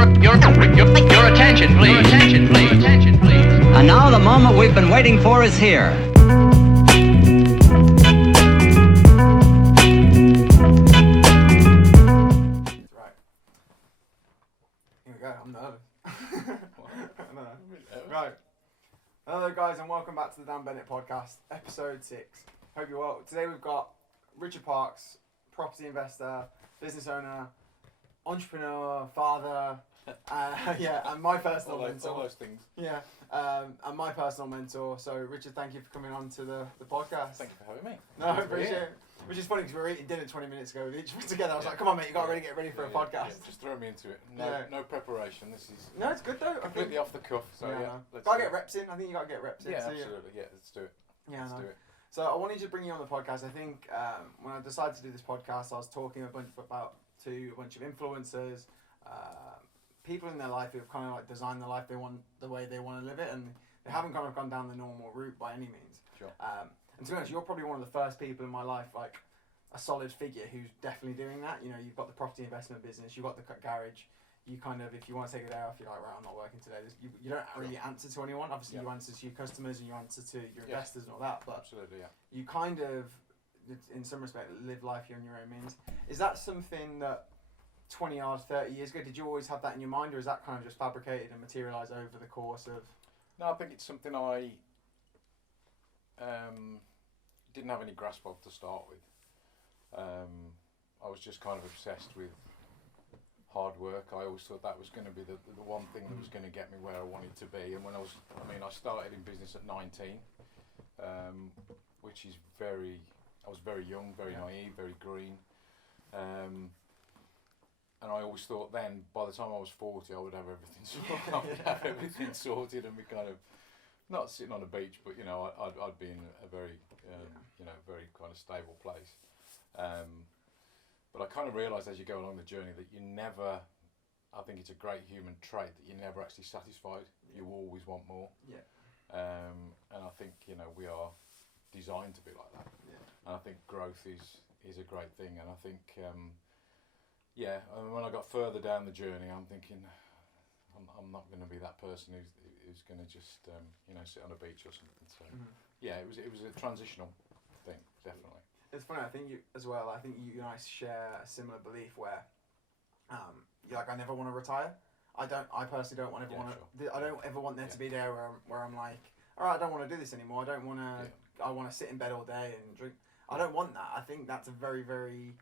Your attention, please. Attention, please. Attention, please. And now the moment we've been waiting for is here. Right. Here we go. I'm nervous. Right. Hello, guys, and welcome back to the Dan Bennett Podcast, episode 6. Hope you're well. Today we've got Richard Parks, property investor, business owner, entrepreneur, father, and my personal mentor. All those things. Yeah, and my personal mentor. So, Richard, thank you for coming on to the podcast. Thank you for having me. No, I appreciate it. Which is funny because we were eating dinner 20 minutes ago with each of us together. I was like, come on, mate, you got to really get ready for a podcast. Yeah, just throw me into it. No preparation. This is No, it's good though. completely off the cuff. So let's gotta get reps in. I think you gotta get reps in. Yeah, so absolutely. Yeah, let's do it. Yeah, let's do it. So I wanted to bring you on the podcast. I think when I decided to do this podcast, I was talking to a bunch of influencers, people in their life who've kind of like designed the life they want, the way they want to live it, and they haven't kind of gone down the normal route by any means. Sure. And to be honest, you're probably one of the first people in my life, like a solid figure who's definitely doing that. You know, you've got the property investment business, you've got the garage. You kind of, if you want to take a day off, you're like, right, I'm not working today. You don't really answer to anyone. Obviously, you answer to your customers and you answer to your investors and all that. But absolutely, yeah. You kind of, in some respect, live life on your own means. Is that something that 20 or 30 years ago, did you always have that in your mind, or is that kind of just fabricated and materialised over the course of? No, I think it's something I didn't have any grasp of to start with. I was just kind of obsessed with hard work. I always thought that was going to be the one thing that was going to get me where I wanted to be. And when I started in business at 19, which is I was very young, very naive, very green. And I always thought then, by the time I was 40, I would have everything sorted. I would have everything sorted and be kind of, not sitting on a beach, but, you know, I'd be in a very, very kind of stable place. But I kind of realised as you go along the journey that you never, I think it's a great human trait that you're never actually satisfied. Yeah. You always want more. Yeah. And I think, you know, we are designed to be like that. Yeah. And I think growth is a great thing. And I think, when I got further down the journey, I'm thinking, I'm not going to be that person who's going to just, sit on a beach or something. So, it was a transitional thing, definitely. It's funny, I think you and I share a similar belief where you're like, I never want to retire. I personally don't want I don't ever want there to be there where I'm like, all right, I don't want to do this anymore. I don't want to, I want to sit in bed all day and drink. I don't want that. I think that's a very, very,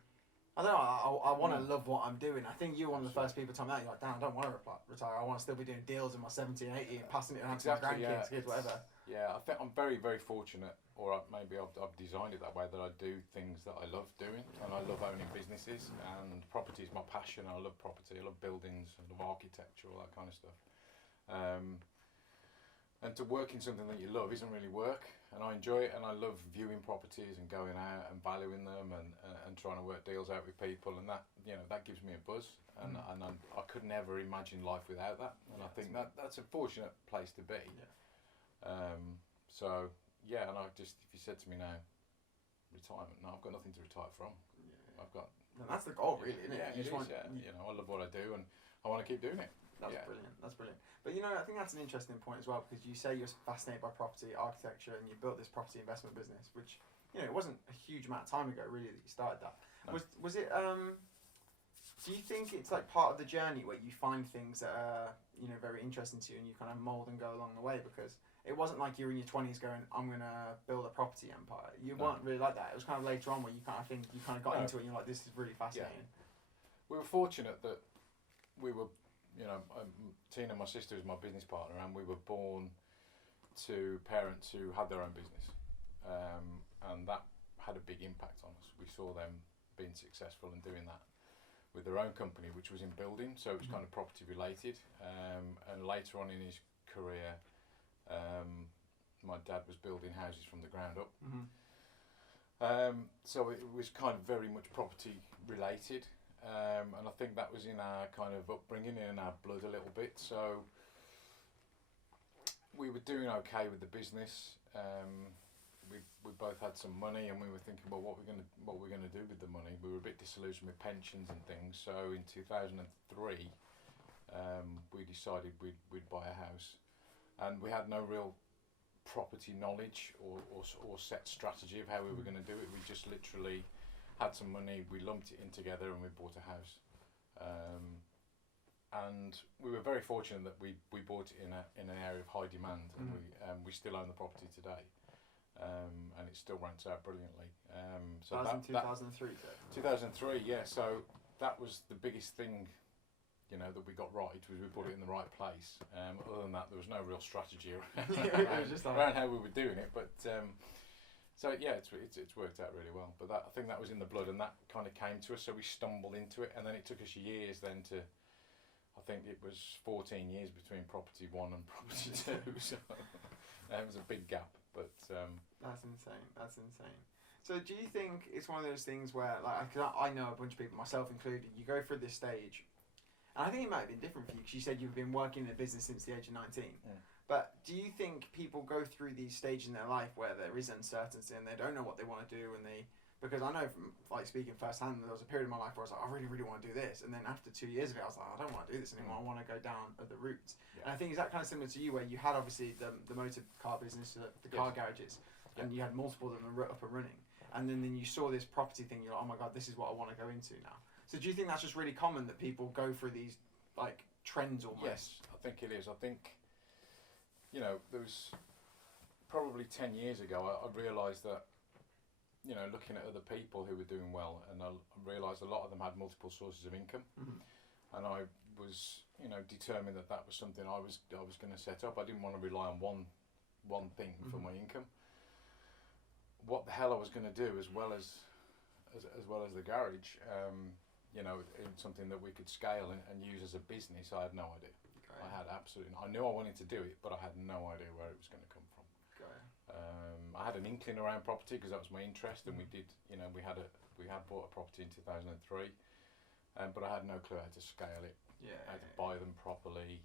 I don't know, I want to love what I'm doing. I think you're one of the first people to tell me that. You're like, Dan, I don't want to retire. I want to still be doing deals in my 70 and 80 and passing it around to my grandkids, kids, whatever. Yeah, I think I'm very, very fortunate, or maybe I've designed it that way, that I do things that I love doing, and I love owning businesses, and property is my passion. I love property, I love buildings, I love architecture, all that kind of stuff. And to work in something that you love isn't really work, and I enjoy it, and I love viewing properties and going out and valuing them and trying to work deals out with people, and that, you know, that gives me a buzz, and I could never imagine life without that, and I think that's a fortunate place to be. Yeah. And I just, if you said to me now, retirement, no, I've got nothing to retire from. Yeah. I've got. And that's the goal, really, isn't it? Yeah, You know, I love what I do, and I want to keep doing it. That's brilliant. That's brilliant. But you know, I think that's an interesting point as well, because you say you're fascinated by property, architecture, and you built this property investment business, which, you know, it wasn't a huge amount of time ago, really, that you started that. No. Was it? Do you think it's like part of the journey where you find things that are, you know, very interesting to you, and you kind of mold and go along the way? Because it wasn't like you were in your 20s going, I'm going to build a property empire. You weren't really like that. It was kind of later on where you kind of got into it and you're like, this is really fascinating. Yeah. We were fortunate that we were, you know, Tina, my sister, is my business partner, and we were born to parents who had their own business. And that had a big impact on us. We saw them being successful and doing that with their own company, which was in building, so it was kind of property related. And later on in his career, my dad was building houses from the ground up. So it was kind of very much property related, and I think that was in our kind of upbringing, in our blood a little bit. So we were doing okay with the business. We both had some money, and we were thinking, well, what we're gonna do with the money. We were a bit disillusioned with pensions and things. So in 2003, we decided we'd buy a house, and we had no real property knowledge or set strategy of how we were going to do it. We just literally had some money, we lumped it in together, and we bought a house. And we were very fortunate that we bought it in an area of high demand, and we still own the property today, and it still rents out brilliantly. So that was in 2003. 2003, yeah. So that was the biggest thing, that we got right, was we put it in the right place. Other than that, there was no real strategy around how we were doing it. But so yeah, it's worked out really well. But I think that was in the blood, and that kind of came to us. So we stumbled into it, and then it took us years then to. I think it was 14 years between property 1 and property 2, so it was a big gap. But that's insane. That's insane. So do you think it's one of those things where, like, 'cause I know a bunch of people, myself included, you go through this stage, and I think it might have been different for you because you said you've been working in a business since the age of 19. Yeah. But do you think people go through these stages in their life where there is uncertainty and they don't know what they want to do, and because I know from speaking firsthand, there was a period in my life where I was like, I really, really want to do this, and then after 2 years of it, I was like, I don't want to do this anymore. I want to go down other routes. Yeah. And I think is that kind of similar to you, where you had obviously the motor car business, the car garages, and you had multiple of them up and running, and then you saw this property thing. You're like, oh my god, this is what I want to go into now. So do you think that's just really common that people go through these trends almost? Yes, I think it is. I think there was probably 10 years ago I realised that. Looking at other people who were doing well, and I realised a lot of them had multiple sources of income, and I was, determined that was something I was going to set up. I didn't want to rely on one thing for my income. What the hell I was going to do, as well as the garage, in something that we could scale and use as a business, I had no idea. Okay. I knew I wanted to do it, but I had no idea where it was going to come from. I had an inkling around property because that was my interest, and we did. We had bought a property in 2003, but I had no clue how to scale it, how to buy them properly.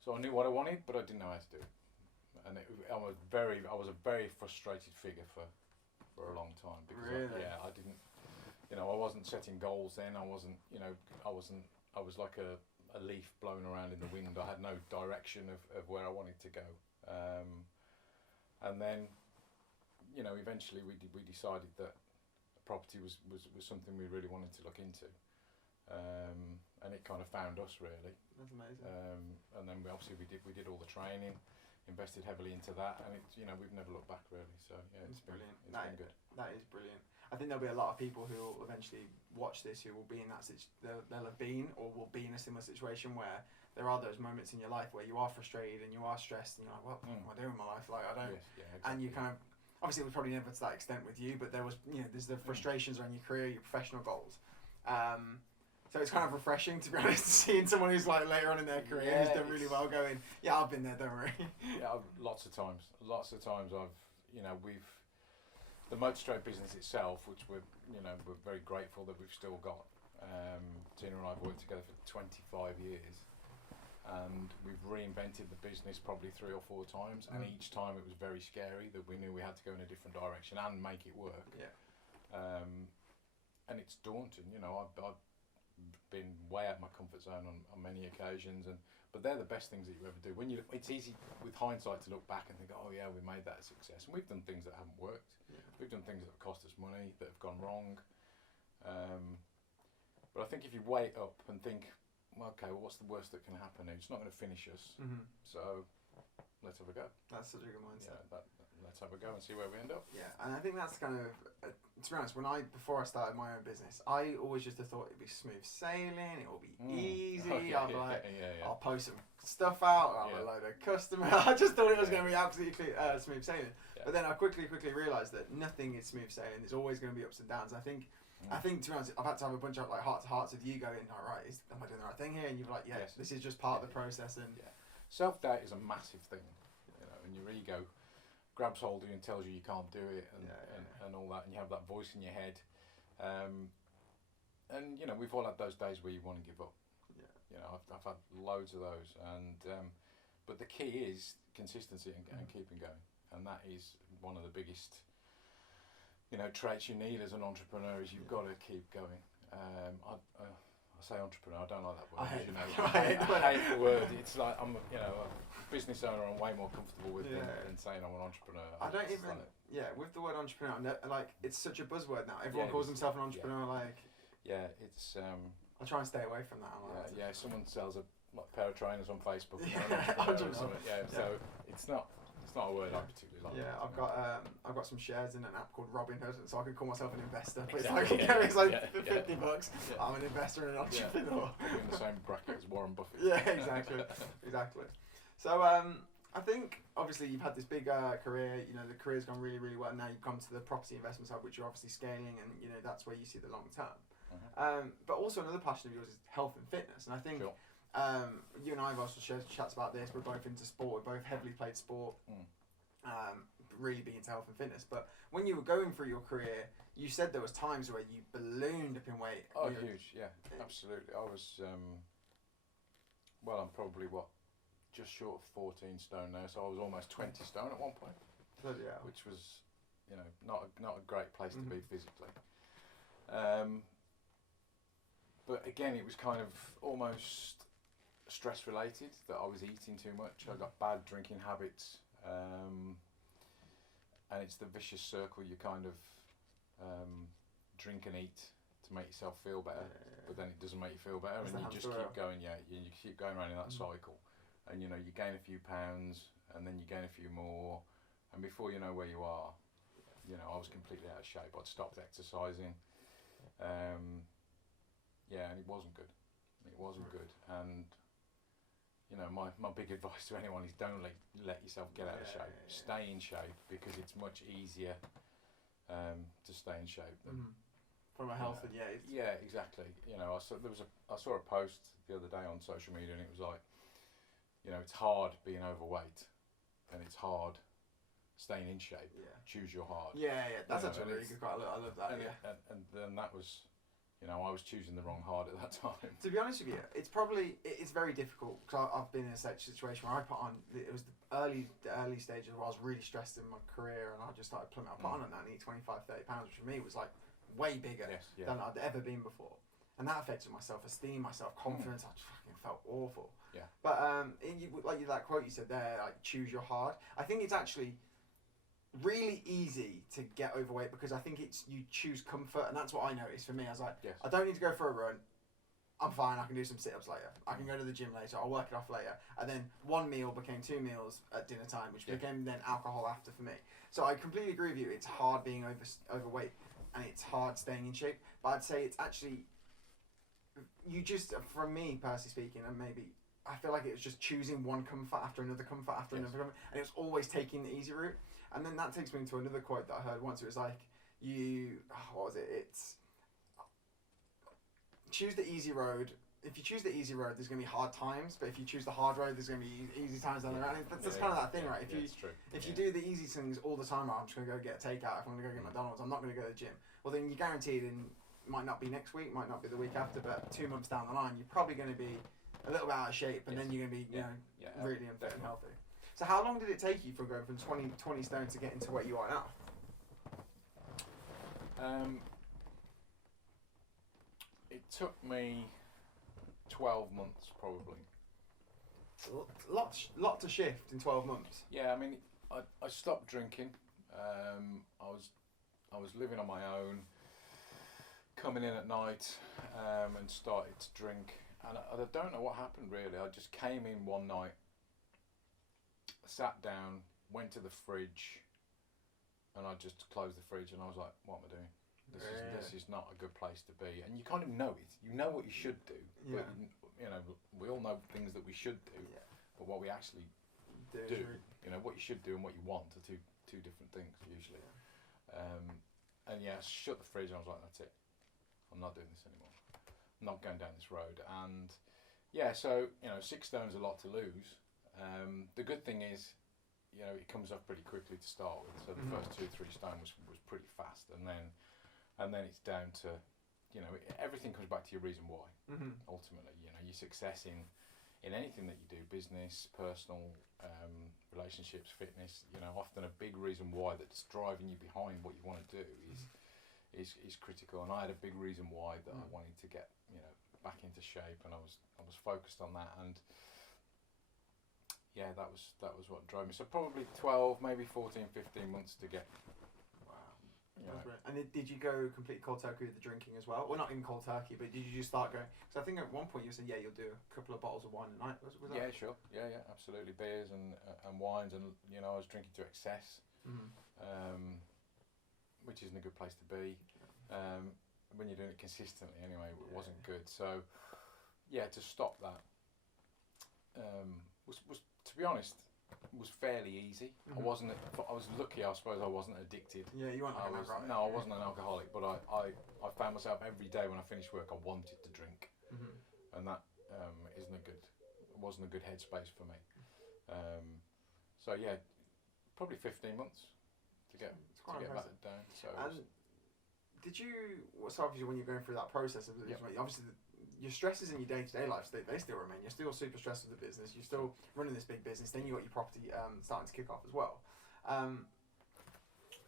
So I knew what I wanted, but I didn't know how to do it, and I was a very frustrated figure for a long time because I didn't. I wasn't setting goals then. I wasn't. I was like a leaf blown around in the wind. I had no direction of where I wanted to go. And then, eventually we decided that property was something we really wanted to look into, and it kind of found us really. That's amazing. And then we did all the training, invested heavily into that, and we've never looked back really. So yeah, it's brilliant. It's been good. That is brilliant. I think there'll be a lot of people who will eventually watch this who will be in that they'll have been or will be in a similar situation where there are those moments in your life where you are frustrated and you are stressed and you're like, what am I doing with my life? Like, I don't. Yes, yeah, exactly. And you kind of, obviously it was probably never to that extent with you, but there was, there's the frustrations around your career, your professional goals. So it's kind of refreshing, to be honest, seeing someone who's like later on in their career who's done really well going, yeah, I've been there, don't worry. Yeah, lots of times the motor trade business itself, which we're very grateful that we've still got. Tina and I have worked together for 25 years, and we've reinvented the business probably 3 or 4 times, and each time it was very scary that we knew we had to go in a different direction and make it work. Yeah. And it's daunting, I've been way out of my comfort zone on many occasions, but they're the best things that you ever do. It's easy with hindsight to look back and think, oh yeah, we made that a success, and we've done things that haven't worked. Yeah. We've done things that have cost us money, that have gone wrong. But I think if you weigh it up and think, okay, well, what's the worst that can happen? It's not going to finish us, so let's have a go. That's such a good mindset. Yeah, let's have a go and see where we end up. Yeah, and I think that's kind of, to be honest, before I started my own business, I always just thought it'd be smooth sailing, it will be easy, I'll post some stuff out, I'll have a load of customers. I just thought it was going to be absolutely smooth sailing. Yeah. But then I quickly realised that nothing is smooth sailing, there's always going to be ups and downs. I think, to be honest, I've had to have a bunch of heart-to-hearts with you going, all right, am I doing the right thing here? And you're like, yes, this is just part of the process. And self-doubt is a massive thing, and your ego grabs hold of you and tells you can't do it, and all that, and you have that voice in your head. And we've all had those days where you want to give up. I've had loads of those, and but the key is consistency and keeping going, and that is one of the biggest traits you need as an entrepreneur. Is you've got to keep going. I say entrepreneur. I don't like that word. I hate- you know, I hate the word. It's like I'm, you know, a business owner. I'm way more comfortable with Yeah. than saying I'm an entrepreneur. I don't It's even. like- Yeah, with the word entrepreneur, like it's such a buzzword now. Everyone Yeah, it calls is. himself an entrepreneur. Like yeah, it's I try and stay away from that. I'm like, yeah. Someone sells a pair of trainers on Facebook. Yeah, or 100%. something. Yeah, so it's not a word I particularly like. Yeah, I've got some shares in an app called Robinhood, so I could call myself an investor. But Exactly, it's yeah, like, it's like yeah, $50. Yeah. I'm an investor and an entrepreneur. Probably in the same bracket as Warren Buffett. Yeah, exactly. So I think obviously you've had this big career. You know, the career's gone really, really well. Now you've come to the property investment side, which you're obviously scaling, and you know that's where you see the long term. But also another passion of yours is health and fitness, and I think. Sure. You and I have also shared chats about this. We're both into sport. We're both heavily played sport. Really being into health and fitness. But when you were going through your career, you said there was times where you ballooned up in weight. Oh, You know, huge! Yeah, absolutely. I was well, I'm probably just short of 14 stone now, so I was almost 20 stone at one point, bloody hell. which was, you know, not a great place to be physically. But again, it was kind of almost stress related that I was eating too much. I got bad drinking habits, and it's the vicious circle. You kind of drink and eat to make yourself feel better, but then it doesn't make you feel better, It's and the you just hamster keep going. Yeah, you keep going around in that cycle, and you know you gain a few pounds, and then you gain a few more, and before you know where you are, you know I was completely out of shape. I'd stopped exercising. Yeah, and it wasn't good. It wasn't good, and you know my big advice to anyone is don't let yourself get out of shape. Stay in shape because it's much easier to stay in shape than From a health and it's yeah, exactly. You know, I saw a post the other day on social media, and it was like, you know, it's hard being overweight, and it's hard staying in shape. Yeah. Choose your hard. Yeah. That's You know, actually and really it's- good quote. I love that. And, Yeah. and then that was, you know, I was choosing the wrong hard at that time. To be honest with you, it's very difficult because I've been in a such situation where I put on. It was the early stages where I was really stressed in my career, and I just started plummeting. I put on that, and eat 25-30 pounds, which for me was like way bigger Yes, yeah. than I'd ever been before, and that affected my self-esteem, my self-confidence. I just fucking felt awful. Yeah. But that quote you said there, like choose your hard. I think it's actually really easy to get overweight because I think it's you choose comfort, and that's what I noticed for me. I was like, Yes. I don't need to go for a run. I'm fine. I can do some sit-ups later. I can go to the gym later. I'll work it off later. And then one meal became 2 meals at dinner time, which became then alcohol after for me. So I completely agree with you. It's hard being overweight, and it's hard staying in shape. But I'd say it's actually you just, from me personally speaking, and maybe I feel like it was just choosing one comfort after another comfort after another comfort, and it was always taking the easy route. And then that takes me into another quote that I heard once. It was like, what was it? It's choose the easy road. If you choose the easy road, there's going to be hard times. But if you choose the hard road, there's going to be easy times down the road. That's kind of that thing, right? If you do the easy things all the time, I'm just going to go get a takeout. If I'm going to go get McDonald's, I'm not going to go to the gym. Well, then you're guaranteed it might not be next week, might not be the week after, but 2 months down the line, you're probably going to be a little bit out of shape, and then you're going to be, really unfit and healthy. So how long did it take you from going from 20 stone to getting to where you are now? It took me 12 months probably. Lot to shift in 12 months. Yeah, I mean, I stopped drinking. I was living on my own, coming in at night, and started to drink. And I don't know what happened really. I just came in one night, sat down, went to the fridge, and I just closed the fridge, and I was like, "What am I doing? This is not a good place to be." And you kind of know it. You know what you should do, but you know we all know things that we should do, but what we actually do, you know, what you should do and what you want are two different things usually. And I shut the fridge, and I was like, "That's it. I'm not doing this anymore. I'm not going down this road." And so 6 stone's a lot to lose. The good thing is, you know, it comes off pretty quickly to start with. So the first 2-3 stone was pretty fast, and then it's down to, you know, everything comes back to your reason why. Ultimately, you know, your success in anything that you do, business, personal, relationships, fitness. You know, often a big reason why that's driving you behind what you want to do is critical. And I had a big reason why that I wanted to get, you know, back into shape, and I was focused on that, and yeah, that was what drove me. So probably 12, maybe 14, 15 months to get. Wow. You know. That's brilliant. And did you go complete cold turkey with the drinking as well? Well, not in cold turkey, but did you just start going? Because I think at one point you said, yeah, you'll do a couple of bottles of wine a night. Was that? Yeah, sure. Yeah, absolutely. Beers and wines, and I was drinking to excess, which isn't a good place to be. When you're doing it consistently, anyway, it wasn't good. So, yeah, to stop that was to be honest, was fairly easy. I was lucky, I suppose. I wasn't addicted. Yeah, you weren't. I wasn't an alcoholic, but I found myself every day when I finished work, I wanted to drink, and that wasn't a good headspace for me. So yeah, probably 15 months to get that down. So did you? So obviously, when you're going through that process, obviously your stresses in your day-to-day life, they still remain. You're still super stressed with the business. You're still running this big business. Then you got your property starting to kick off as well.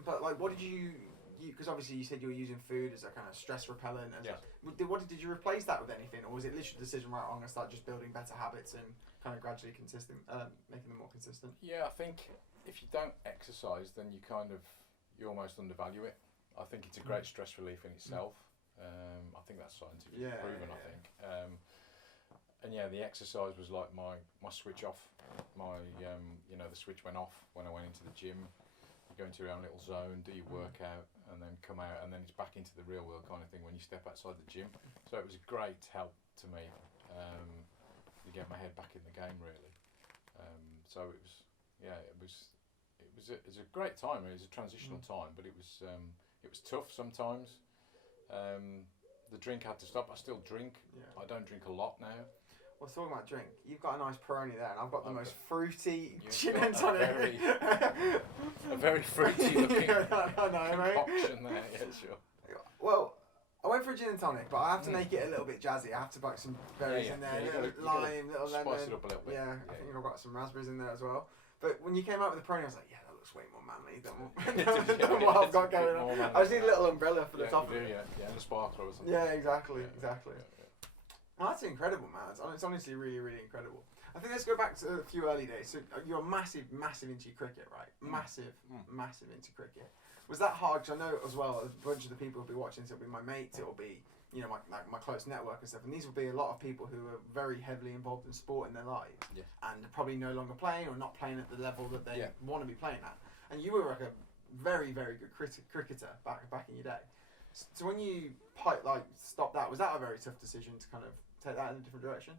But like, what did you? Because obviously you said you were using food as a kind of stress repellent. Did you replace that with anything, or was it literally the decision, right, I'm going to start just building better habits and kind of gradually making them more consistent? Yeah, I think if you don't exercise, then you almost undervalue it. I think it's a great stress relief in itself. I think that's scientifically proven. I think, and yeah, the exercise was like my switch off. The switch went off when I went into the gym. You go into your own little zone, do your workout, and then come out, and then it's back into the real world kind of thing when you step outside the gym. So it was a great help to me to get my head back in the game, really. So it was a great time. It was a transitional time, but it was tough sometimes. The drink had to stop. I still drink. Yeah. I don't drink a lot now. Well, talking about drink, you've got a nice Peroni there, and I've got the most fruity gin and tonic. A very fruity looking concoction there. Yeah, sure. Well, I went for a gin and tonic, but I have to make it a little bit jazzy. I have to put some berries in there, lime, little lemon. Spice it up a little bit. Yeah, I think I've got some raspberries in there as well. But when you came out with the Peroni, I was like, yeah, that looks way more manly than what I've got going on. I just need a little umbrella for the top of it. Yeah, and a sparkler or something. Yeah, exactly. Well, that's incredible, man. It's honestly really, really incredible. I think let's go back to a few early days. So you're massive into cricket, right? Massive into cricket. Was that hard? Because I know as well, a bunch of the people who'll be watching this, it'll be my mates, it'll be my close network and stuff, and these will be a lot of people who are very heavily involved in sport in their lives, and probably no longer playing or not playing at the level that they want to be playing at. And you were like a very, very good cricketer back in your day. So when you stopped that, was that a very tough decision to kind of take that in a different direction?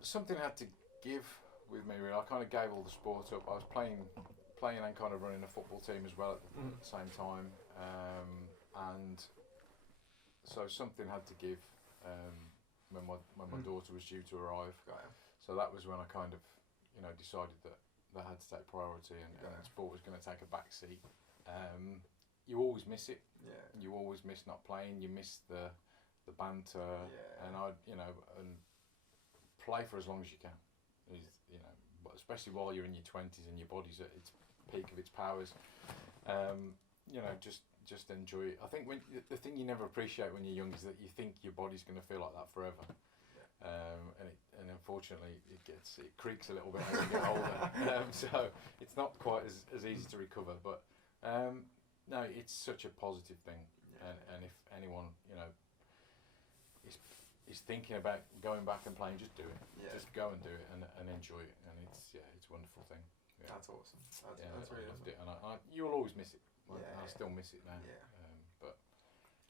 Something had to give with me, really. I kind of gave all the sport up. I was playing and kind of running a football team as well at the same time, and so something had to give when my daughter was due to arrive. So that was when I kind of decided that I had to take priority, and sport was going to take a back seat. You always miss it. Yeah. You always miss not playing. You miss the banter, and and play for as long as you can. But especially while you're in your 20s and your body's at its peak of its powers, just enjoy it. I think the thing you never appreciate when you're young is that you think your body's going to feel like that forever, and unfortunately it creaks a little bit as you get older. So it's not quite as easy to recover. But no, it's such a positive thing, and if anyone is thinking about going back and playing, just do it. Just go and do it and enjoy it, and it's a wonderful thing. Yeah. That's awesome. That's really awesome. It, and you'll always miss it. I still miss it now. Yeah. But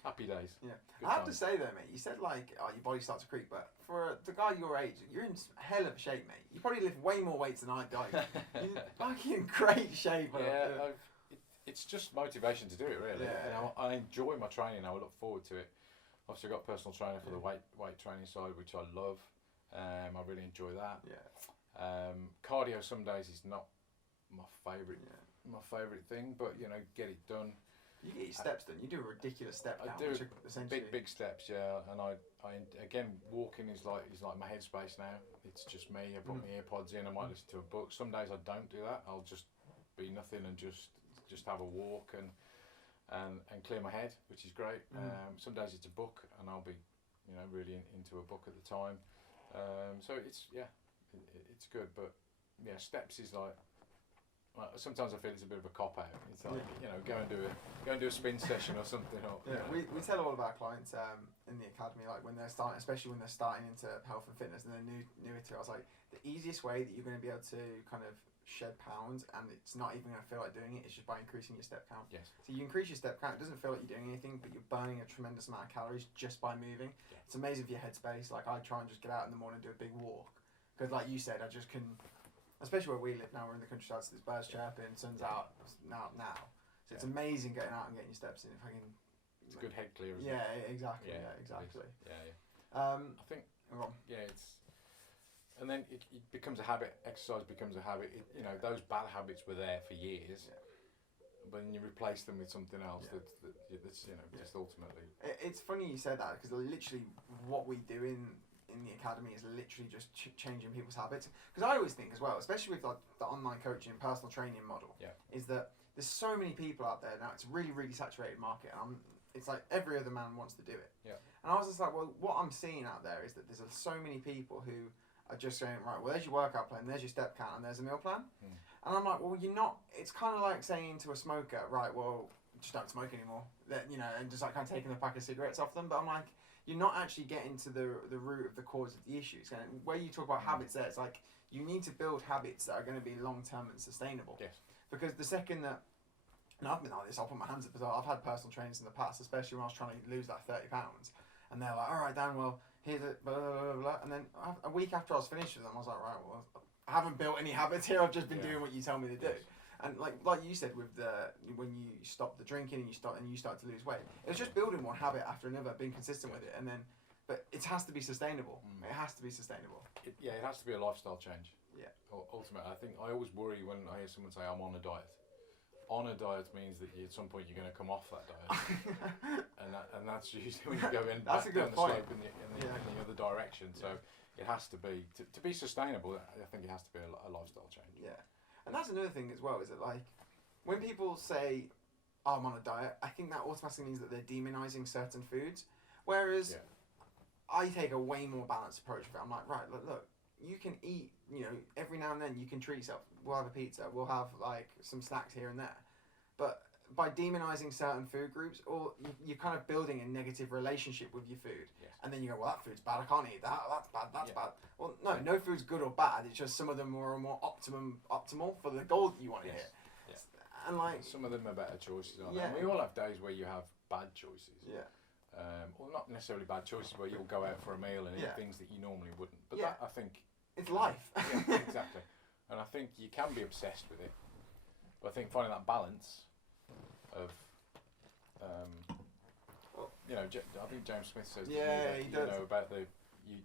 happy days. Yeah. I have to say though, mate, you said your body starts to creak, but for the guy your age, you're in hell of a shape, mate. You probably lift way more weights than I do. You're fucking great shape. Yeah. It's just motivation to do it, really. Yeah. And I enjoy my training. I look forward to it. Obviously, I've got a personal trainer for the weight training side, which I love. I really enjoy that. Yeah. Cardio some days is not my favourite. My favourite thing, but get it done. You get your steps done. You do a ridiculous step count. I do big steps, and I again, walking is like my headspace now. It's just me. I put my earpods in. I might listen to a book. Some days I don't do that. I'll just be nothing and just have a walk, and and clear my head, which is great. Some days it's a book, and I'll be, really into a book at the time. So it's it's good, but steps is like. Sometimes I feel it's a bit of a cop out. It's like go and do a spin session or something. Or, we tell all of our clients in the academy, like when they're starting, especially when they're starting into health and fitness and they're newer to it, I was like, the easiest way that you're going to be able to kind of shed pounds and it's not even going to feel like doing it is just by increasing your step count. Yes. So you increase your step count, it doesn't feel like you're doing anything, but you're burning a tremendous amount of calories just by moving. Yeah. It's amazing for your headspace. Like I try and just get out in the morning and do a big walk because, like you said, I just can. Especially where we live now, we're in the countryside, so there's birds chirping, sun's out now. So it's amazing getting out and getting your steps in. If I can, it's a good head clear, isn't it? Exactly. Yeah, exactly. Yeah. I think. It's, and then it becomes a habit. Exercise becomes a habit. Those bad habits were there for years, but then you replace them with something else that's just ultimately. It's funny you said that because literally what we do in the academy is literally just changing people's habits. Because I always think as well, especially with like the online coaching and personal training model, is that there's so many people out there now. It's a really, really saturated market. And it's like every other man wants to do it. Yeah. And I was just like, well, what I'm seeing out there is that there's so many people who are just saying, right, well, there's your workout plan, there's your step count, and there's a meal plan. And I'm like, well, you're not. It's kind of like saying to a smoker, right, well, just don't smoke anymore. And just like kind of taking the pack of cigarettes off them. But I'm like, you're not actually getting to the root of the cause of the issue. And where you talk about habits there, it's like you need to build habits that are going to be long-term and sustainable. Yes. Because the second that, and I've been like this, I'll put my hands up as well. I've had personal trainers in the past, especially when I was trying to lose like 30 pounds. And they're like, all right, Dan, well, here's a blah, blah, blah, blah. And then a week after I was finished with them, I was like, right, well, I haven't built any habits here. I've just been doing what you tell me to do. And like you said, with when you stop the drinking and you start to lose weight, it's just building one habit after another, being consistent with it, and then, but it has to be sustainable. It has to be sustainable. It has to be a lifestyle change. Yeah. Ultimately, I think I always worry when I hear someone say I'm on a diet. On a diet means that at some point you're going to come off that diet, and that's usually when you go in back down the slope in the other direction. So it has to be to be sustainable. I think it has to be a lifestyle change. Yeah. And that's another thing as well, is that like, when people say, oh, I'm on a diet, I think that automatically means that they're demonising certain foods. Whereas I take a way more balanced approach of it. I'm like, right, look, you can eat, every now and then you can treat yourself. We'll have a pizza, we'll have like some snacks here and there. But by demonising certain food groups, or you're kind of building a negative relationship with your food. Yes. And then you go, well, that food's bad, I can't eat that, that's bad, that's bad. Well, no food's good or bad, it's just some of them are more optimal for the goal that you want to hit. Yes. And like, some of them are better choices, aren't they? And we all have days where you have bad choices. Yeah. Or not necessarily bad choices, where you'll go out for a meal and eat things that you normally wouldn't. But that, I think... It's life. Exactly. And I think you can be obsessed with it. But I think finding that balance of... I think James Smith says he does. About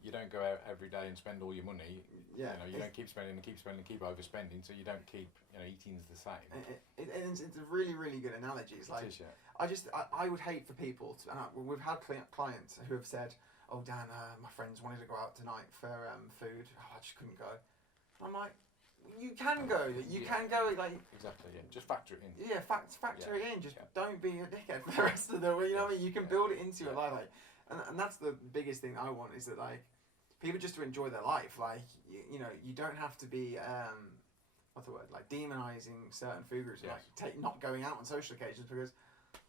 you don't go out every day and spend all your money. You don't keep spending and keep overspending, so you don't keep eating's the same. It's a really, really good analogy. It's like, I would hate for people to, and we've had clients who have said, oh Dan, my friends wanted to go out tonight for food, I just couldn't go. I'm like, you can go, like... Exactly, just factor it in. Yeah, factor it in, just don't be a dickhead for the rest of the week, you know what I mean? You can build it into your life, like, and that's the biggest thing I want, is that like, people just to enjoy their life, like, you don't have to be, what's the word, like demonising certain food groups, like not going out on social occasions because,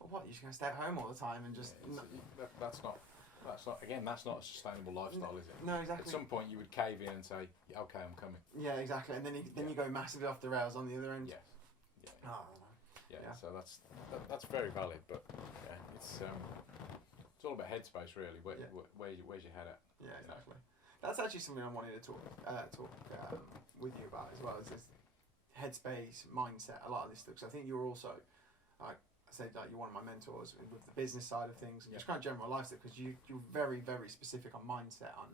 well, what, you're just going to stay at home all the time and just... That's not a sustainable lifestyle, is it? No, exactly. At some point you would cave in and say, okay, I'm coming. Yeah, exactly. And then you go massively off the rails on the other end. Yes. Yeah. Oh, So that's very valid, but it's all about headspace really. Where's your head at? Yeah, exactly. That's actually something I wanted to talk with you about as well, is this headspace, mindset, a lot of this stuff. So I think you're also, like I said, like you're one of my mentors with the business side of things and just kind of general life stuff, because you're very, very specific on mindset, on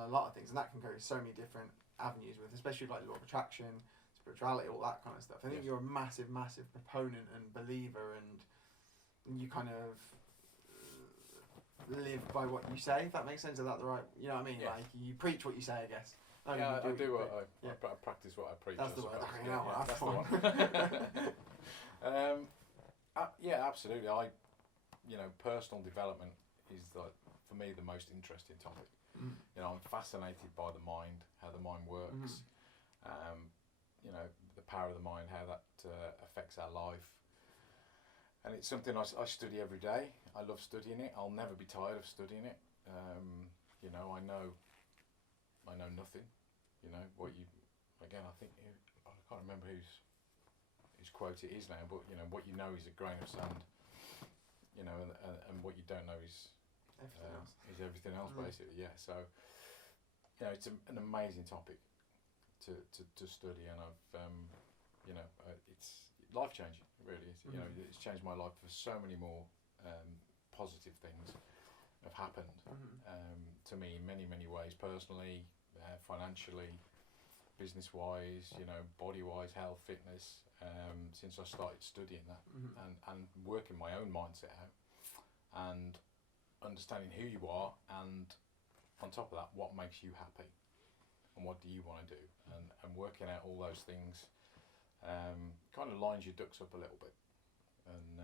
a lot of things, and that can go so many different avenues with, especially like law of attraction, spirituality, all that kind of stuff. I think you're a massive, massive proponent and believer, and you kind of live by what you say, if that makes sense. Is that the right, you know what I mean? Like you preach what you say, I guess. I practice what I preach. That's the word. That's the one. Yeah, absolutely. Personal development is for me the most interesting topic. I'm fascinated by the mind, how the mind works. The power of the mind, how that affects our life. And it's something I study every day. I love studying it. I'll never be tired of studying it. I know nothing. I think I can't remember whose quote it is now, but what you know is a grain of sand. And what you don't know is everything else basically. Yeah. So it's an amazing topic to study, and it's life changing. Really, it's changed my life for so many more positive things have happened to me in many ways, personally, financially, business wise, body wise, health, fitness. Since I started studying that and working my own mindset out and understanding who you are, and on top of that, what makes you happy and what do you want to do, and working out all those things kind of lines your ducks up a little bit, and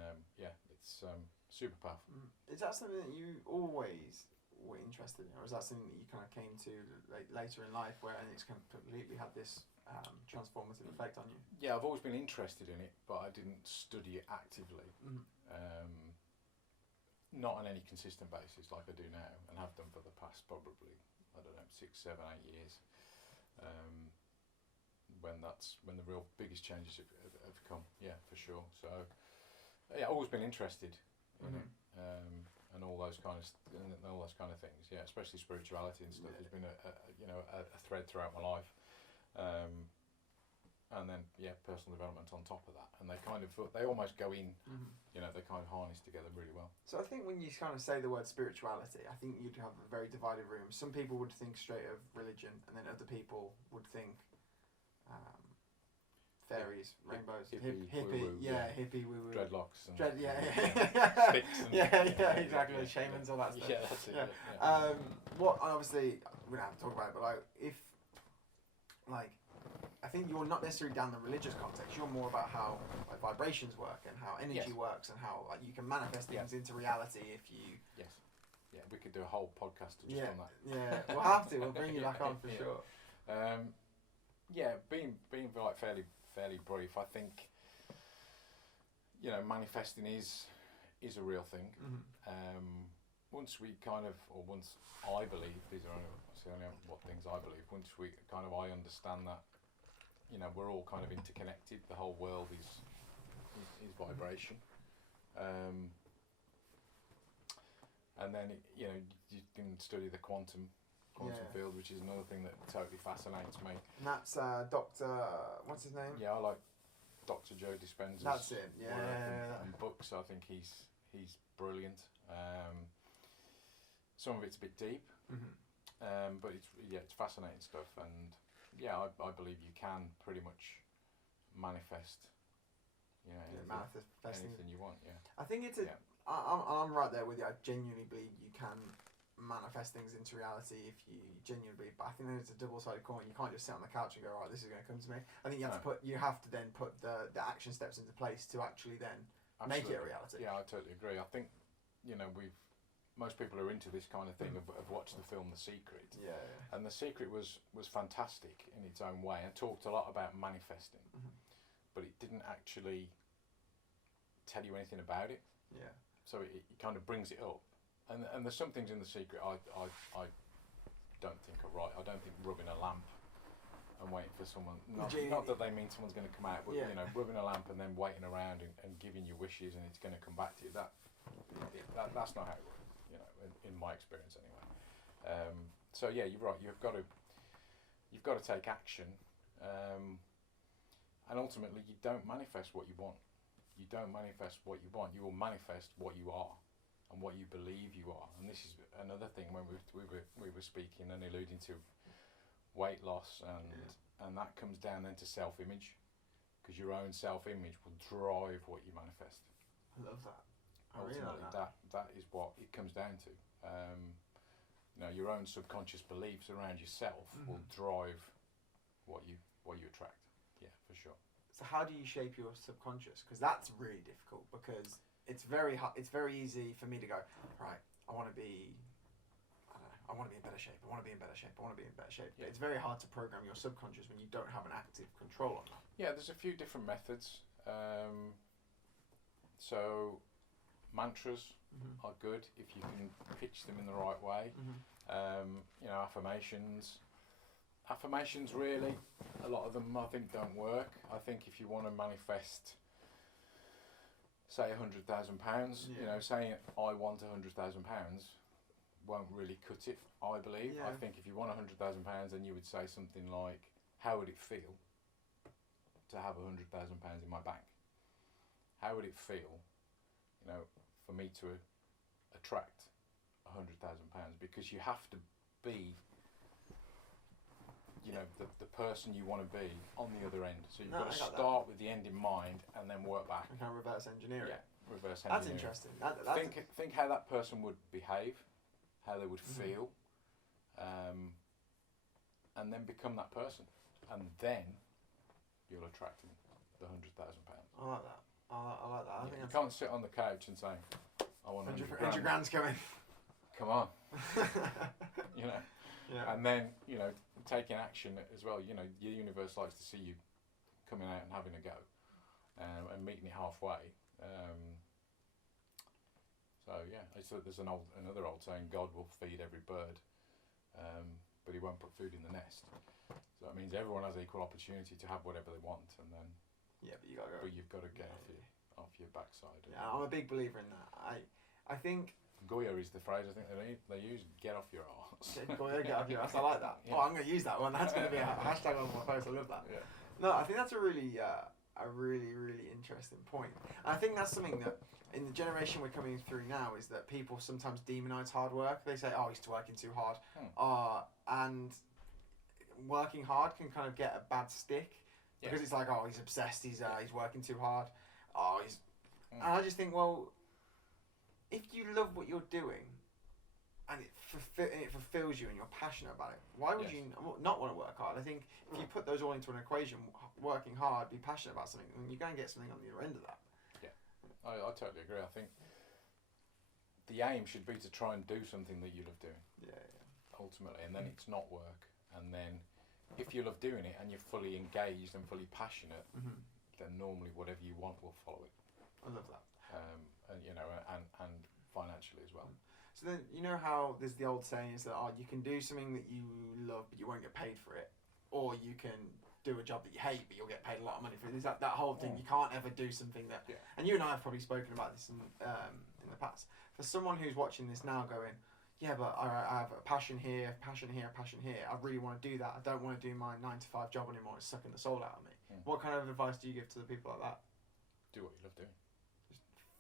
it's super powerful. Is that something that you always were interested in, or is that something that you kind of came to later in life where it's completely had this transformative effect on you? Yeah, I've always been interested in it, but I didn't study it actively. Not on any consistent basis like I do now, and have done for the past probably 6, 7, 8 years. When the real biggest changes have come, yeah, for sure. So yeah, I've always been interested in it, and all those kind of things. Yeah, especially spirituality and stuff has been a thread throughout my life. And then personal development on top of that, and they almost go in. They kind of harness together really well. So I think when you kind of say the word spirituality, I think you'd have a very divided room. Some people would think straight of religion, and then other people would think fairies, rainbows, hippie, hippie, woo woo, dreadlocks, and sticks, and exactly, shamans, all that stuff. Yeah, that's it. Yeah. What obviously we don't have to talk about it, but I think you're not necessarily down the religious context. You're more about how vibrations work and how energy works, and how you can manifest things into reality if you. Yes. Yeah, we could do a whole podcast just on that. Yeah, we'll have to. We'll bring you back on for sure. Being fairly brief, I think manifesting is a real thing. Once I believe, these are only what things I believe. Once I understand that we're all kind of interconnected. The whole world is vibration. And then you can study the quantum field, which is another thing that totally fascinates me. And that's Dr. What's his name? Yeah, I like Dr. Joe Dispenza's That's it. Yeah. work and books. I think he's brilliant. Some of it's a bit deep, but it's fascinating stuff. And I believe you can pretty much manifest. Anything you want. Yeah. I think it's I'm right there with you. I genuinely believe you can manifest things into reality if you genuinely believe, but I think there's a double-sided coin. You can't just sit on the couch and go, right, this is going to come to me. I think you have to then put the action steps into place to actually then make it a reality. Yeah, I totally agree. I think most people who are into this kind of thing have watched the film The Secret. Yeah. And The Secret was fantastic in its own way, and talked a lot about manifesting, but it didn't actually tell you anything about it. Yeah. So it kind of brings it up. And there's some things in The Secret I don't think are right. I don't think rubbing a lamp and waiting for someone, not that they mean someone's going to come out, but rubbing a lamp and then waiting around and giving you wishes and it's going to come back to you, that's not how it works, in my experience anyway. So yeah, you're right, you've got to take action, and ultimately you don't manifest what you want. You don't manifest what you want, you will manifest what you are and what you believe you are. And this is another thing when we were speaking and alluding to weight loss, and that comes down then to self-image, because your own self-image will drive what you manifest. I love that. Ultimately, that is what it comes down to. Your own subconscious beliefs around yourself will drive what you attract. Yeah, for sure. So how do you shape your subconscious? Because that's really difficult, because it's very hard. It's very easy for me to go, right, I want to be, I don't know, I want to be in better shape. I want to be in better shape. I want to be in better shape. Yeah. But it's very hard to program your subconscious when you don't have an active control on that. Yeah, there's a few different methods. So mantras are good if you can pitch them in the right way. You know, affirmations. Affirmations, really, a lot of them I think don't work. I think if you want to manifest, say £100,000, you know, saying I want £100,000 won't really cut it, I believe. Yeah. I think if you want £100,000, then you would say something like, how would it feel to have £100,000 in my bank? How would it feel, you know, for me to attract £100,000? Because you have to be, you know, the person you want to be on the other end. So you've got to start with the end in mind and then work back. And kind of reverse engineer it. Yeah, reverse engineer. That's interesting. Think how that person would behave, how they would feel, and then become that person, and then you'll attract them the £100,000. I like that. I like that. I think You can't sit on the couch and say, "I want 100 grand's coming." Come on, you know. Yeah. And then, you know, taking action as well. You know, the universe likes to see you coming out and having a go, and meeting it halfway. So yeah, there's another old saying: God will feed every bird, but He won't put food in the nest. So that means everyone has equal opportunity to have whatever they want, and then Yeah, but you gotta go. but you've got to get off your backside. Yeah, I'm a big believer in that. I think. Goya is the phrase I think they use. Get off your arse. Get off your ass. I like that. Yeah. Oh, I'm going to use that one. That's going to be a hashtag on my post. I love that. Yeah. No, I think that's a really interesting point. And I think that's something that in the generation we're coming through now is that people sometimes demonize hard work. They say, "Oh, he's working too hard," and working hard can kind of get a bad stick because it's like, "Oh, he's obsessed. He's working too hard." Oh, he's. And I just think, well, if you love what you're doing and it fulfills you and you're passionate about it, why would you not want to work hard? I think if you put those all into an equation, working hard, be passionate about something, then you're going to get something on the other end of that. Yeah, I totally agree. I think the aim should be to try and do something that you love doing. Yeah. Ultimately, and then it's not work. And then if you love doing it and you're fully engaged and fully passionate, then normally whatever you want will follow it. I love that. And you know, and financially as well. So then, you know how there's the old saying is that you can do something that you love but you won't get paid for it, or you can do a job that you hate but you'll get paid a lot of money for it. There's that whole thing. You can't ever do something that. Yeah. And you and I have probably spoken about this in the past. For someone who's watching this now, going, yeah, but I have a passion here, passion here, passion here. I really want to do that. I don't want to do my 9-to-5 job anymore. It's sucking the soul out of me. What kind of advice do you give to the people like that? Do what you love doing.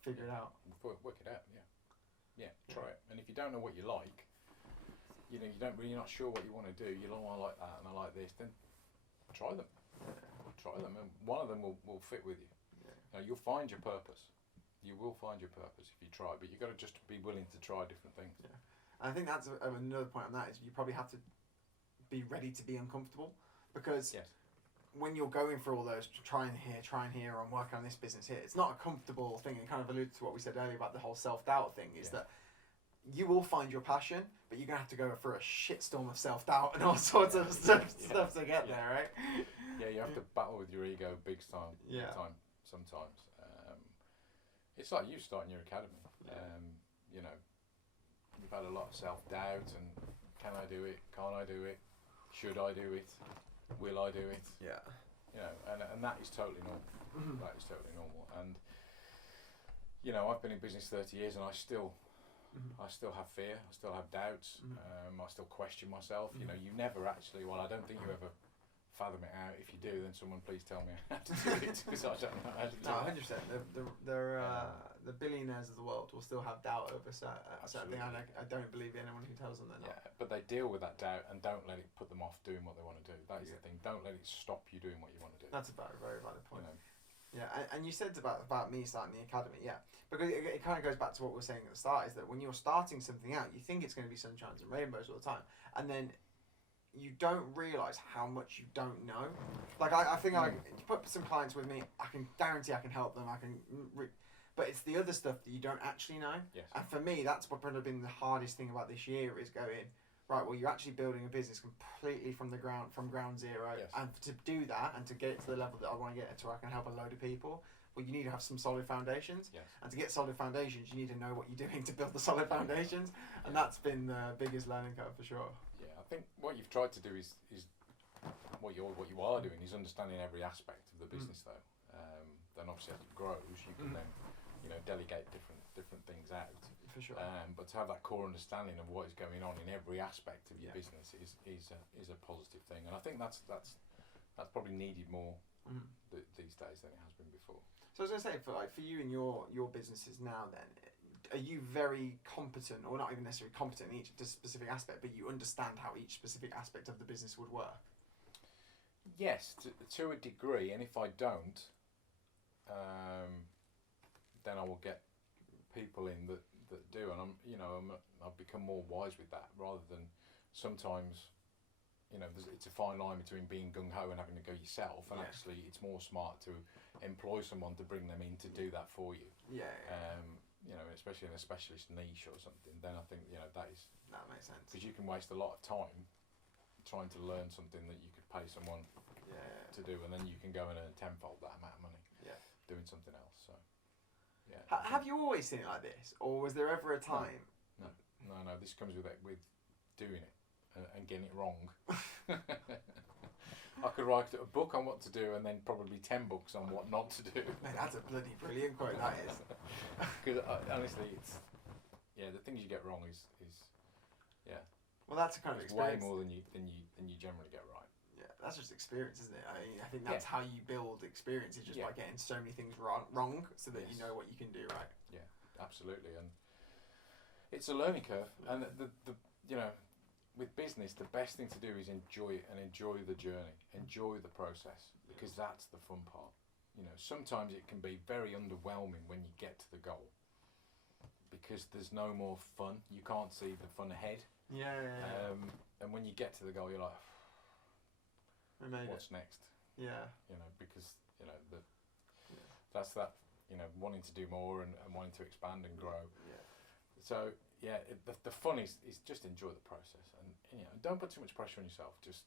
Figure it out. Work it out. Yeah. Try it. And if you don't know what you like, you know, you're not sure what you want to do. You don't want to like that and I like this. Then try them. Try them, and one of them will fit with you. Now, you'll find your purpose. You will find your purpose if you try, but you've got to just be willing to try different things. Yeah. And I think that's another point on that is you probably have to be ready to be uncomfortable, because when you're going for all those trying here, I'm working on this business here, it's not a comfortable thing. It kind of alludes to what we said earlier about the whole self-doubt thing, is that you will find your passion, but you're going to have to go through a shitstorm of self-doubt and all sorts of stuff to get there, right? Yeah, you have to battle with your ego big time sometimes. It's like you starting your academy. You know, you've had a lot of self-doubt and can I do it? Can't I do it? Should I do it? Will I do it? Yeah. You know, and that is totally normal. That is totally normal. And you know, I've been in business 30 years, and I still have fear. I still have doubts. I still question myself. You know, you never actually. Well, I don't think you ever fathom it out. If you do, then someone please tell me how to do it, because I don't know how to do it. 100%. The billionaires of the world will still have doubt over certain things. I don't believe anyone who tells them they're not. Yeah, but they deal with that doubt and don't let it put them off doing what they want to do. That is the thing. Don't let it stop you doing what you want to do. That's a very valid point. You know. Yeah, and you said about me starting the academy, because it kind of goes back to what we were saying at the start, is that when you're starting something out, you think it's going to be sunshines and rainbows all the time, and then you don't realise how much you don't know. Like I think I put some clients with me, I can guarantee I can help them. But it's the other stuff that you don't actually know. Yes. And for me, that's what probably been the hardest thing about this year is going, right, well, you're actually building a business completely from ground zero. Yes. And to do that and to get it to the level that I want to get it to, I can help a load of people. Well, you need to have some solid foundations. Yes. And to get solid foundations, you need to know what you're doing to build the solid foundations. And that's been the biggest learning curve for sure. Yeah, I think what you've tried to do is what you are doing is understanding every aspect of the business though. Then obviously as it grows, you can then delegate different things out. For sure. But to have that core understanding of what is going on in every aspect of your Yeah. business is a positive thing, and I think that's probably needed more these days than it has been before. So I was going to say, for you and your businesses now then, are you very competent, or not even necessarily competent in each specific aspect, but you understand how each specific aspect of the business would work? Yes, to a degree, and if I don't, then I will get people in that do, and I've become more wise with that, rather than sometimes, it's a fine line between being gung-ho and having to go yourself, and actually it's more smart to employ someone to bring them in to do that for you. Yeah. Especially in a specialist niche or something, then I think That makes sense. because you can waste a lot of time trying to learn something that you could pay someone to do, and then you can go and earn tenfold that amount of money doing something else. So Have you always seen it like this, or was there ever a time? No. This comes with doing it and getting it wrong. I could write a book on what to do, and then probably 10 books on what not to do. Mate, that's a bloody brilliant quote. That is. Because honestly, it's the things you get wrong is Well, that's a kind of it's way experience. more than you generally get right. Yeah, that's just experience, isn't it? I think that's how you build experience, is just by getting so many things wrong, so that you know what you can do right. Yeah, absolutely, and it's a learning curve. And the with business, the best thing to do is enjoy it and enjoy the journey, enjoy the process, because that's the fun part. Sometimes it can be very underwhelming when you get to the goal, because there's no more fun. You can't see the fun ahead. Yeah. And when you get to the goal, you're like, We made what's it. next? Yeah. Because that's that wanting to do more and wanting to expand and grow. Yeah. So the fun is just enjoy the process, and don't put too much pressure on yourself. Just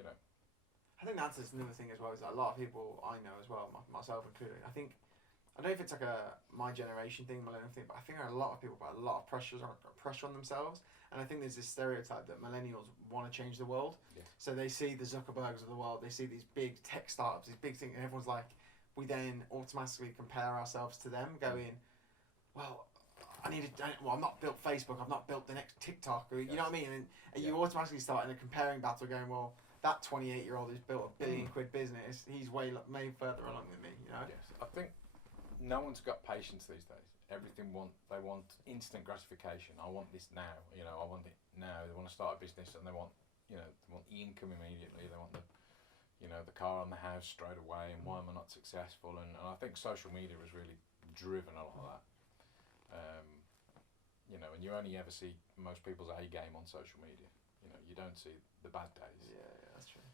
I think that's just another thing as well. Is that a lot of people I know as well, myself included. I don't know if it's like my generation thing, millennial thing, but I think there are a lot of people put a lot of pressure on themselves. And I think there's this stereotype that millennials want to change the world. Yes. So they see the Zuckerbergs of the world, they see these big tech startups, these big things, and everyone's like, we then automatically compare ourselves to them, going, well, I'm not built Facebook, I've not built the next TikTok, or, you know what I mean? And you automatically start in a comparing battle, going, well, that 28-year-old who's built a billion quid business, he's way further along than me, Yes, I think no one's got patience these days. They want instant gratification. I want this now. I want it now. They want to start a business and they want the income immediately. They want the car and the house straight away. And why am I not successful? And I think social media has really driven a lot of that. And you only ever see most people's A game on social media. You don't see the bad days. Yeah, that's true.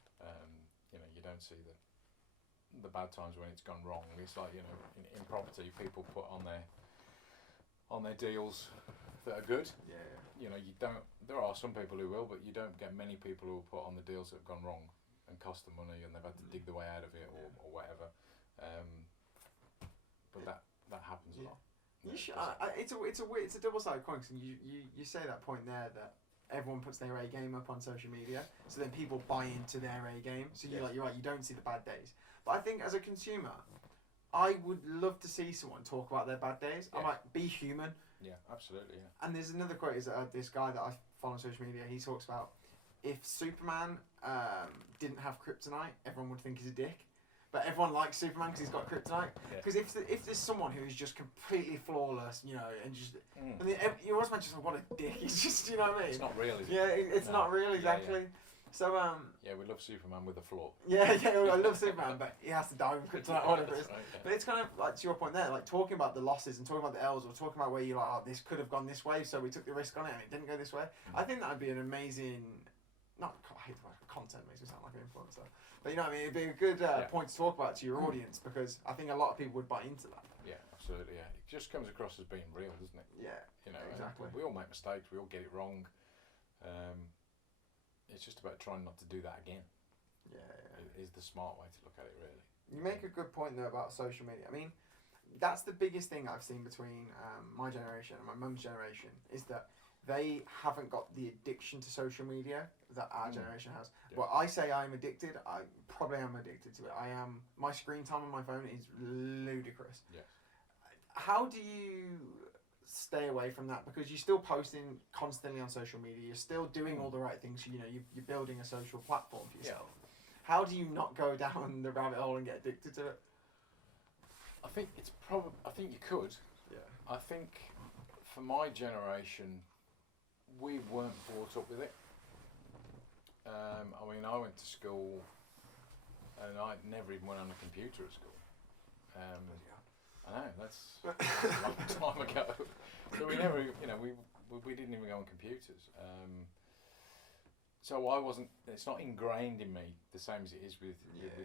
You don't see the bad times when it's gone wrong. It's like in property, people put on their deals that are good. Yeah. You don't. There are some people who will, but you don't get many people who will put on the deals that have gone wrong and cost them money, and they've had to dig the way out of it or whatever. But that happens a lot. It's a double-sided coin. Cause you say that point there that everyone puts their A game up on social media, so then people buy into their A game. So you're right. You don't see the bad days. But I think as a consumer, I would love to see someone talk about their bad days. Yeah. I'm like, be human. Yeah, absolutely. Yeah. And there's another quote, is this guy that I follow on social media, he talks about, if Superman didn't have kryptonite, everyone would think he's a dick. But everyone likes Superman because he's got kryptonite. Because if there's someone who's just completely flawless, and just... And then you always imagine, what a dick. He's just, you know what I mean? It's not real, is it? Yeah, it's not real, exactly. Yeah. So, we love Superman with a flaw. Yeah, I love Superman, but he has to die with kryptonite, whatever it is. Right, But it's kind of like, to your point there, like talking about the losses and talking about the L's, or talking about where you're like, this could have gone this way, so we took the risk on it and it didn't go this way. I think that would be an amazing I hate the word content, makes me sound like an influencer. But you know what I mean? It'd be a good point to talk about to your audience, because I think a lot of people would buy into that. Yeah, absolutely. Yeah, it just comes across as being real, doesn't it? Yeah, You know, exactly. we all make mistakes. We all get it wrong. It's just about trying not to do that again. Yeah. Is the smart way to look at it, really. You make a good point though about social media. I mean, that's the biggest thing I've seen between my generation and my mum's generation, is that they haven't got the addiction to social media that our generation has. Yeah. Well, I say I'm addicted. I probably am addicted to it. I am. My screen time on my phone is ludicrous. Yes. How do you stay away from that? Because you're still posting constantly on social media. You're still doing all the right things. You know, you're building a social platform for yourself. How do you not go down the rabbit hole and get addicted to it? I think it's probably. I think you could. Yeah. I think for my generation, we weren't brought up with it. I mean, I went to school, and I never even went on a computer at school. I know, that's a long time ago. So we never, you know, we didn't even go on computers. So I wasn't. It's not ingrained in me the same as it is with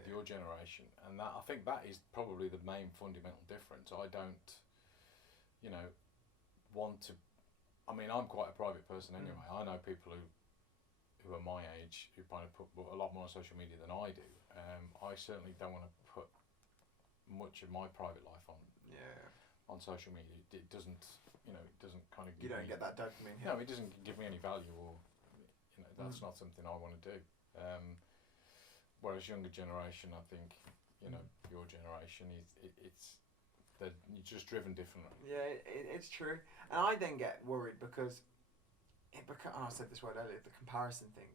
your generation, and that I think that is probably the main fundamental difference. I don't, you know, want to. I mean, I'm quite a private person anyway. I know people who are my age who kind of put a lot more on social media than I do. I certainly don't want to put much of my private life on social media. It doesn't, you know, it doesn't kind of give You don't me, get that dopamine. no, it doesn't give me any value, or you know, that's not something I want to do. Whereas younger generation, I think, you know, your generation it's that you're just driven differently. Yeah, it's true. And I then get worried because and I said this word earlier, the comparison thing.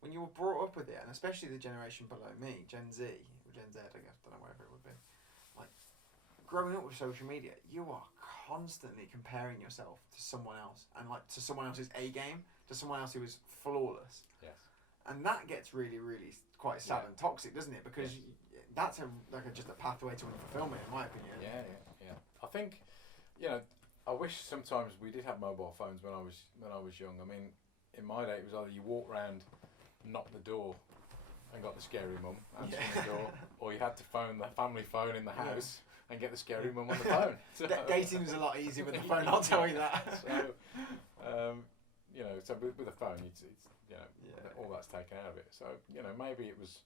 When you were brought up with it, and especially the generation below me, Gen Z, or Gen Z, I guess, don't know, whatever it would be. Like, growing up with social media, you are constantly comparing yourself to someone else, and like to someone else's A game, to someone else who is flawless. Yes. And that gets really, really quite sad and toxic, doesn't it? Because that's just a pathway to unfulfillment, in my opinion. Yeah. I think, you know, I wish sometimes we did have mobile phones when I was young. I mean, in my day, it was either you walk round, knock the door, and got the scary mum answering the door, or you had to phone the family phone in the house and get the scary mum on the phone. So, dating was a lot easier with the phone, I'll tell you that. So, you know, so with the phone, it's you know, all that's taken out of it. So, you know, maybe it was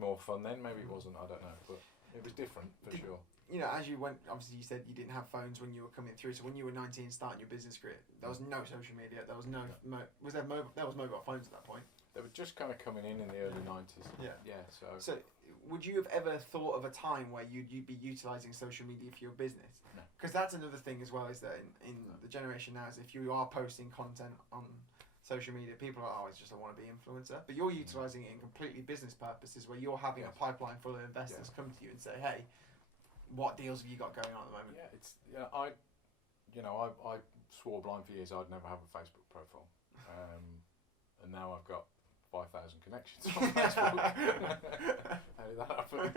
more fun then. Maybe it wasn't. I don't know, but it was different for sure. You know, as you went, obviously you said you didn't have phones when you were coming through. So when you were 19 starting your business career, there was no social media. There was no. There was mobile phones at that point. They were just kind of coming in the early 90s. Yeah. So would you have ever thought of a time where you'd be utilising social media for your business? No. Because that's another thing as well, is that in the generation now, is if you are posting content on social media, people are, it's just a wannabe influencer. But you're utilising it in completely business purposes, where you're having a pipeline full of investors come to you and say, hey, what deals have you got going on at the moment? Yeah, it's I swore blind for years I'd never have a Facebook profile, and now I've got 5,000 connections on Facebook. How did that happen?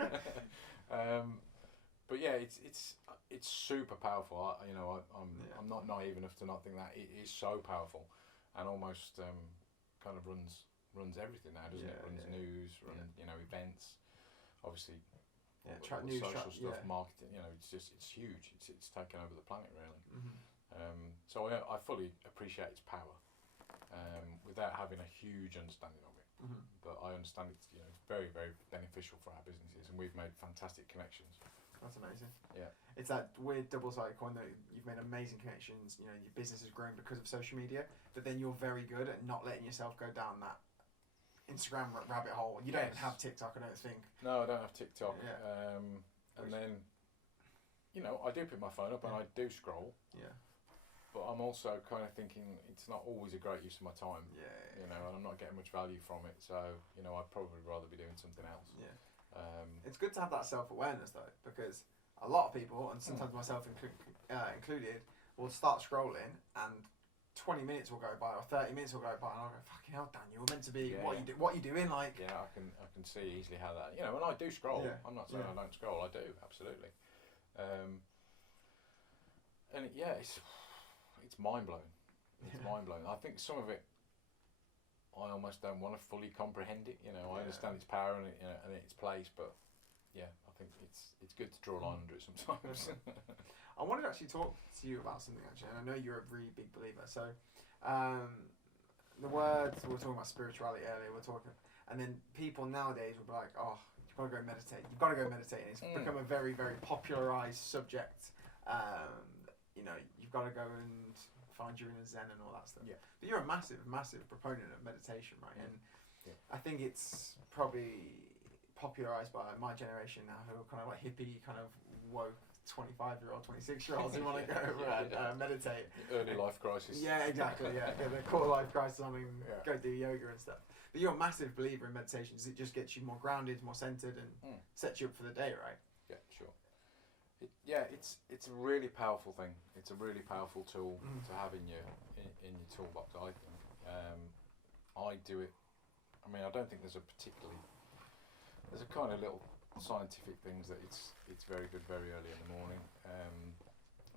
But yeah, it's super powerful. I'm not naive enough to not think that it is so powerful, and almost kind of runs everything now, doesn't it? Runs news, you know, events, obviously. News social stuff, marketing. You know, it's huge. It's taken over the planet, really. So I fully appreciate its power, without having a huge understanding of it. But I understand it's it's very, very beneficial for our businesses, and we've made fantastic connections. That's amazing. Yeah. It's that weird double-sided coin that you've made amazing connections. You know, your business has grown because of social media, but then you're very good at not letting yourself go down that Instagram rabbit hole. You don't even have TikTok, I don't think. No, I don't have TikTok. Yeah. And then, I do pick my phone up and I do scroll. Yeah. But I'm also kind of thinking it's not always a great use of my time. Yeah. And I'm not getting much value from it. So, I'd probably rather be doing something else. Yeah. It's good to have that self-awareness though, because a lot of people, and sometimes myself included, will start scrolling and 20 minutes will go by or 30 minutes will go by, and I'll go, fucking hell, Dan, you were meant to be, what you doing, like... Yeah, I can see easily how that, and I do scroll. I'm not saying I don't scroll, I do, absolutely. And it's mind-blowing. It's mind-blowing. I think some of it, I almost don't want to fully comprehend it. You know, I Yeah. understand its power and and its place, but yeah, I think it's good to draw a line under it sometimes. I wanted to actually talk to you about something actually, and I know you're a really big believer. So, the words we were talking about spirituality earlier. We're talking, and then people nowadays will be like, "Oh, you've got to go meditate. You've got to go meditate." And it's become a very, very popularized subject. You know, you've got to go and find your inner Zen and all that stuff. Yeah. But you're a massive, massive proponent of meditation, right? And Yeah. I think it's probably popularized by my generation now, who are kind of like hippie, kind of woke 25-year-old, 26-year-olds who want to go and meditate. Early life crisis. Yeah, exactly. Yeah, get their core life crisis on and Yeah. go do yoga and stuff. But you're a massive believer in meditation. Does it just gets you more grounded, more centered, and sets you up for the day, right? Yeah, sure. It's a really powerful thing. It's a really powerful tool to have in your toolbox. I think. I do it. I mean, I don't think there's a kind of little scientific things that it's very good very early in the morning.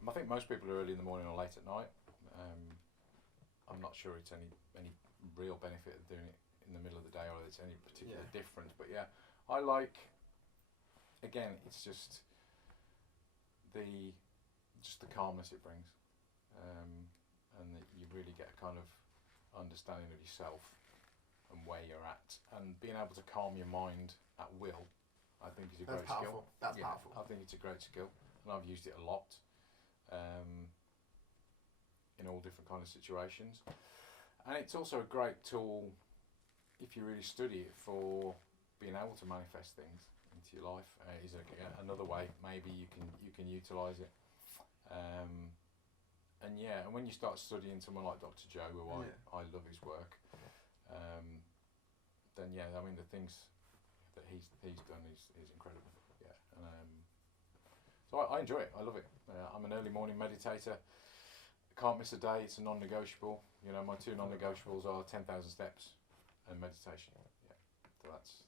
I think most people are early in the morning or late at night. I'm not sure it's any real benefit of doing it in the middle of the day or it's any particular difference. But yeah, I like. Again, it's just the calmness it brings, and that you really get a kind of understanding of yourself and where you're at, and being able to calm your mind at will, I think is a great skill. That's powerful. I think it's a great skill, and I've used it a lot in all different kind of situations, and it's also a great tool if you really study it for being able to manifest things into your life. Is another way maybe you can utilize it, and when you start studying someone like Dr. Joe, who I love his work, then I mean the things that he's done is incredible. Yeah, and so I enjoy it. I love it. I'm an early morning meditator. Can't miss a day. It's a non-negotiable. You know, my two non-negotiables are 10,000 steps and meditation. Yeah, so that's.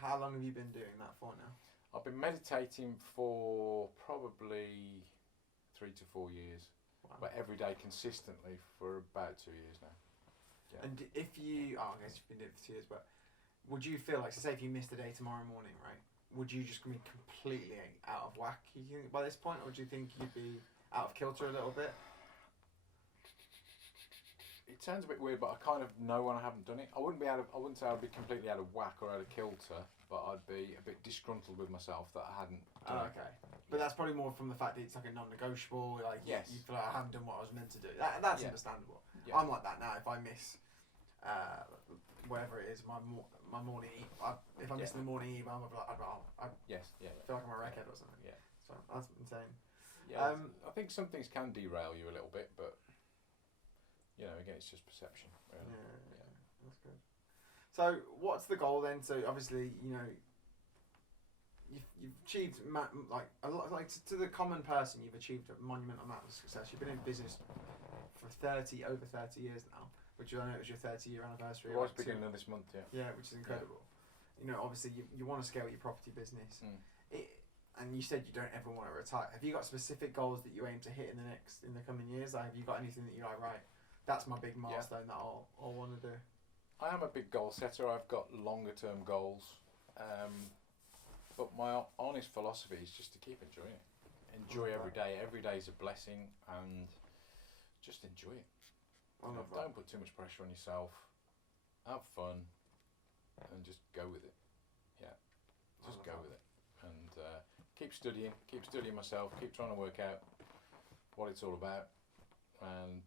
How long have you been doing that for now? I've been meditating for probably 3 to 4 years, but every day consistently for about 2 years now. Yeah. And if you, I guess you've been doing it for 2 years, but would you feel like, so say if you missed a day tomorrow morning, right? Would you just be completely out of whack, you think, by this point, or do you think you'd be out of kilter a little bit? It sounds a bit weird, but I kind of know when I haven't done it. I wouldn't say I'd be completely out of whack or out of kilter, but I'd be a bit disgruntled with myself that I hadn't done it. Okay. But that's probably more from the fact that it's like a non-negotiable, like you feel like I haven't done what I was meant to do. That's understandable. Yeah. I'm like that now. If I miss whatever it is, my morning eve, if I miss the morning eve, I'm like, I feel like I'm a wreckhead or something. Yeah. So that's insane. Yeah, I think some things can derail you a little bit, but you know, again, it's just perception. Really. Yeah, that's good. So, what's the goal then? So, obviously, you know, you've achieved like a lot. Like to the common person, you've achieved a monumental amount of success. You've been in business for over 30 years now, which I know it was your 30-year anniversary. It was beginning of this month, yeah. Yeah, which is incredible. Yeah. You know, obviously, you want to scale your property business. And you said you don't ever want to retire. Have you got specific goals that you aim to hit in the coming years? Like, have you got anything that you're like, right, that's my big milestone that I'll want to do? I am a big goal setter. I've got longer term goals, but my honest philosophy is just to keep enjoying it. Enjoy every day. Every day is a blessing, and just enjoy it. Don't put too much pressure on yourself. Have fun, and just go with it. Yeah, just go with it, and keep studying myself. Keep trying to work out what it's all about, and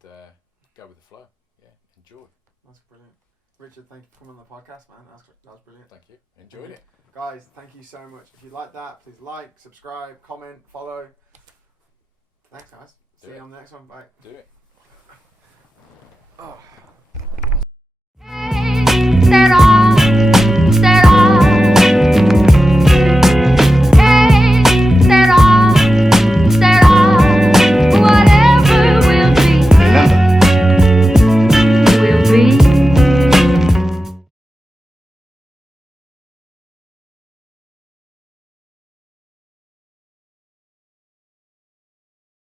go with the flow. Yeah, enjoy. That's brilliant. Richard, thank you for coming on the podcast, man. That was brilliant. Thank you. Enjoyed it. Guys, thank you so much. If you like that, please like, subscribe, comment, follow. Thanks, guys. See you on the next one. Bye. Do it. Oh.